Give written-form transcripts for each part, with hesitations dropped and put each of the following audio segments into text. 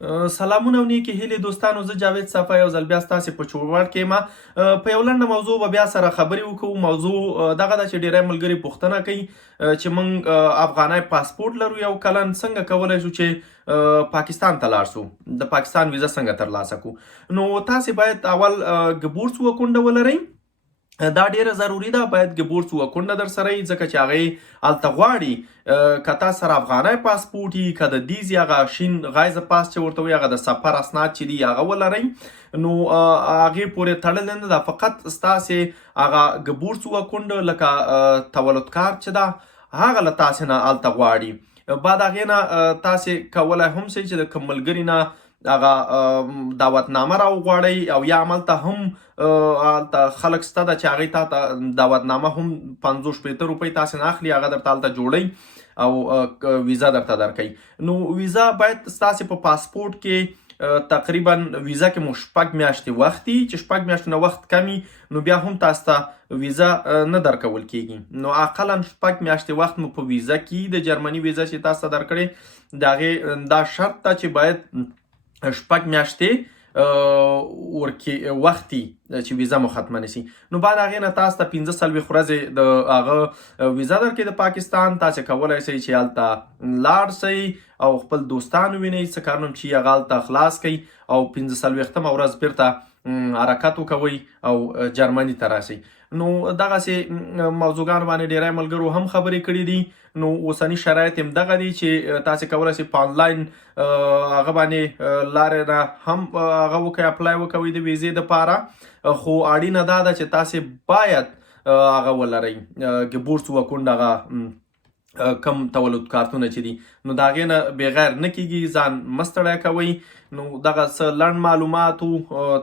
سلامونه او نیکې هیلې دوستانو، زه جاوید صافی یو ځل بیا ستاسې په چوپړ کې یم. په یو لنډه موضوع به بیا سره خبرې وکړو. موضوع دغه ده چې ډیری ملګري پوښتنه کوي چې موږ افغاني پاسپورټ لرو یو کلن، څنګه کولی شو چې پاکستان ته لاړ سو، د پاکستان ویزه څنګه ترلاسه کړو. نو تاسې باید اول ګبورس وکونډه ولرئ. دا ډیره ضروری ده، باید ګبورس وکونډه در سره وي، ځکه چې هغې هلته غواړي که تا سره افغاني پاسپورټ وي، که د دیز هغه شین غایزه پاس چې ورته وایي، هغه د سفر اسناد چې دي هغه ولرئ. نو هغې پورې تړلی نه ده، فقط ستاسې هغه ګبورس وکونډه لکه تولد کارت چې ده هغه له تاسې نه هلته غواړي. بعد هغې نه تاسې کولی هم سئ چې د کوم ملګري نه هغه دعوتنامه راوغواړئ، او یا هملته هم هلته خلک شته ده چې هغوی تا ته دعوتنامه هم 50-60 روپۍ تاسې نه اخلي، هغه درته هلته جوړئ او ویزه درته درکوي. نو ویزه باید ستاسې په پاسپورټ کې تقریبا ویزه کې مو 6 میاشتې وخت وي، چې 6 میاشتې نه وخت کم وي نو بیا هم تاسو ته ویزه نه درکول کیږي. نو اقلا 6 میاشتې وخت مو په ویزه کې، د جرمني ویزه چې تاسو ته درکړې د هغې دا شرط ده چې باید 6 میاشتې وختي چې ویزه مو ختمه نشي. نو بعد هغې نه تاسو ته 45 ورځې د هغه ویزه درکوي د پاکستان. تاسې کولی شئ چې هلته لاړ شئ او خپل دوستان ووینئ، څه کارونه چې هغه هلته خلاص کړئ، او 45مه ورځ بیرته حرکت وکوئ او جرمني ته راسئ. نو دغسې موضوعګانو باندې ډیری ملګرو هم خبرې کړي دي. نو اوسني شرایط هم دغه دي چې تاسې کولی شئ په آنلاین هغه باندې لارې نه هم هغه وکړئ، اپلای وکوئ د ویزې دپاره. خو اړینه دا ده چې تاسې باید هغه ولرئ، ګبورس وکونډ هغه کم تولد کارتونه چې دي. نو د هغې نه بغیر نه کیږي، ځان مه ستړی کوئ. نو دغه څه لنډ معلومات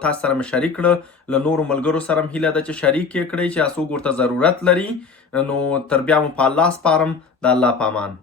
تاسو سره مې شریک کړه. له نورو ملګرو سره هم هیله ده چې شریک یې کړئ چې څوک ورته ضرورت لري. نو تر بیا مو په الله سپارم. د الله په امان.